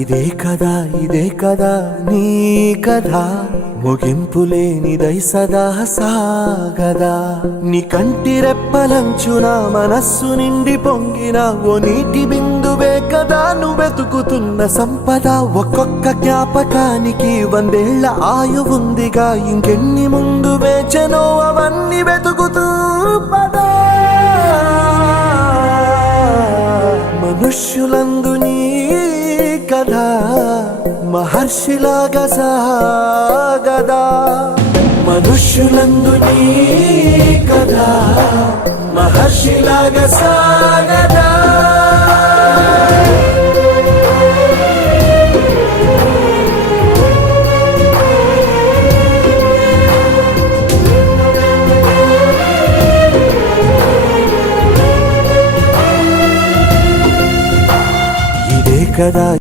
ఇదే కదా నీ కథ ముగింపు లేనిదై సదా సాగదా నీ కంటి రెప్పలంచున మనస్సు నిండి పొంగిన ఓ నీటి బిందువే కదా నువ్వెతుకుతున్న సంపద ఒక్కొక్క జ్ఞాపకానికి 100 ఏళ్ల ఆయువుందిగా ఇంకెన్ని ముందు వేచనో అవన్నీ వెతుకుతూ పదా మనుష్యులందు నీ కథ మహర్షిలాగా సాగదా మనుష్యులందు నీ కథ మహర్షిలాగా సాగదా ఇదే కదా